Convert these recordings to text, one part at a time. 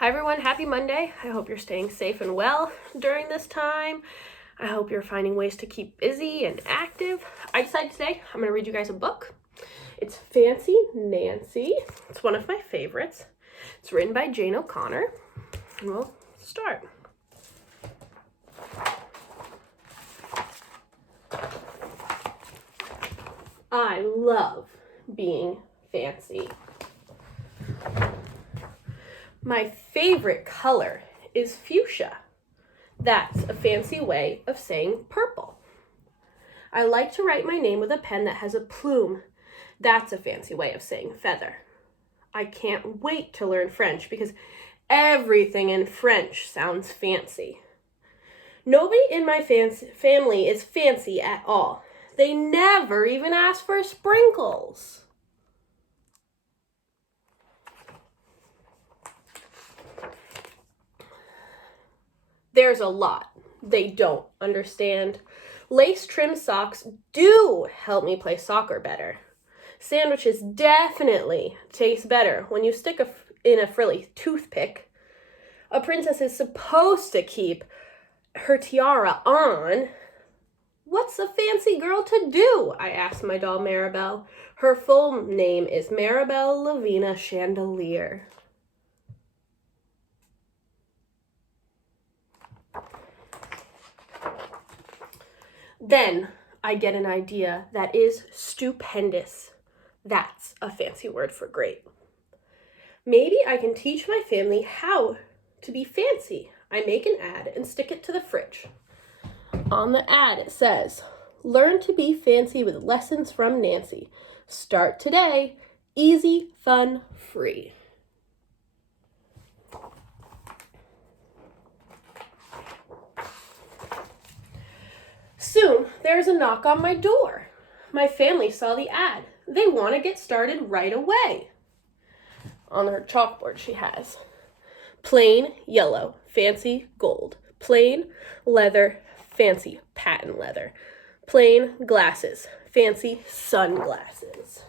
Hi everyone, happy Monday. I hope you're staying safe and well during this time. I hope you're finding ways to keep busy and active. I decided today I'm going to read you guys a book. It's Fancy Nancy. It's one of my favorites. It's written by Jane O'Connor. And we'll start. I love being fancy. My favorite color is fuchsia. That's a fancy way of saying purple. I like to write my name with a pen that has a plume. That's a fancy way of saying feather. I can't wait to learn French because everything in French sounds fancy. Nobody in my family is fancy at all. They never even ask for sprinkles. There's a lot they don't understand. Lace-trimmed socks do help me play soccer better. Sandwiches definitely taste better when you stick in a frilly toothpick. A princess is supposed to keep her tiara on. What's a fancy girl to do? I asked my doll Maribel. Her full name is Maribel Lavina Chandelier. Then I get an idea that is stupendous. That's a fancy word for great. Maybe I can teach my family how to be fancy. I make an ad and stick it to the fridge. On the ad it says, "Learn to be fancy with lessons from Nancy. Start today. Easy, fun, free." Soon, there's a knock on my door. My family saw the ad. They want to get started right away. On her chalkboard she has plain yellow, fancy gold, plain leather, fancy patent leather, plain glasses, fancy sunglasses.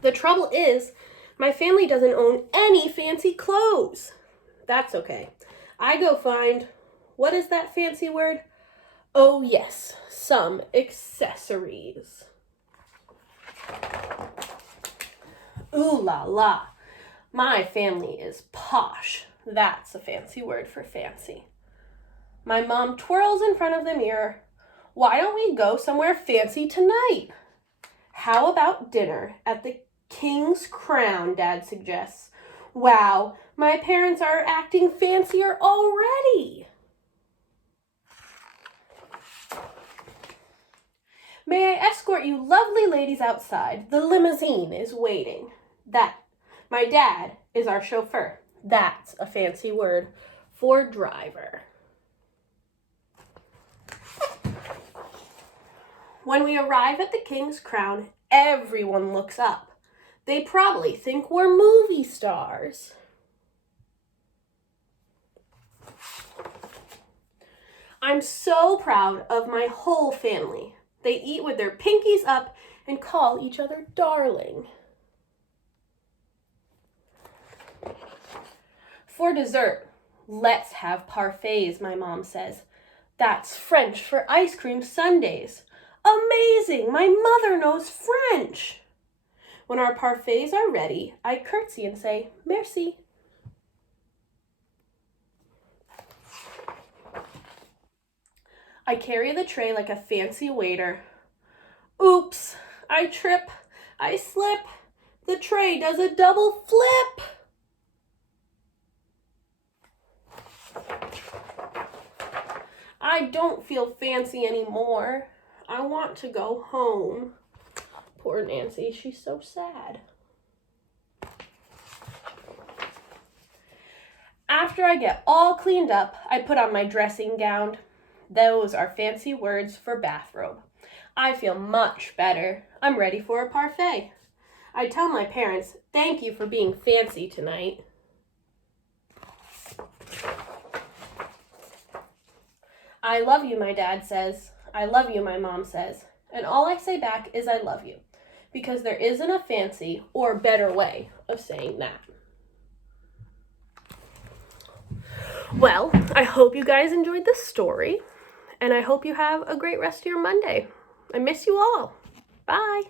The trouble is, my family doesn't own any fancy clothes. That's okay. I go find, what is that fancy word? Oh yes, some accessories. Ooh la la. My family is posh. That's a fancy word for fancy. My mom twirls in front of the mirror. Why don't we go somewhere fancy tonight? How about dinner at the King's Crown, Dad suggests. Wow, my parents are acting fancier already. May I escort you lovely ladies outside? The limousine is waiting. My dad is our chauffeur. That's a fancy word for driver. When we arrive at the King's Crown, everyone looks up. They probably think we're movie stars. I'm so proud of my whole family. They eat with their pinkies up and call each other darling. For dessert, let's have parfaits, my mom says. That's French for ice cream sundaes. Amazing! My mother knows French. When our parfaits are ready, I curtsy and say, merci. I carry the tray like a fancy waiter. Oops, I trip, I slip. The tray does a double flip. I don't feel fancy anymore. I want to go home. Poor Nancy, she's so sad. After I get all cleaned up, I put on my dressing gown. Those are fancy words for bathrobe. I feel much better. I'm ready for a parfait. I tell my parents, thank you for being fancy tonight. I love you, my dad says. I love you, my mom says. And all I say back is I love you, because there isn't a fancy or better way of saying that. Well, I hope you guys enjoyed this story, and I hope you have a great rest of your Monday. I miss you all. Bye.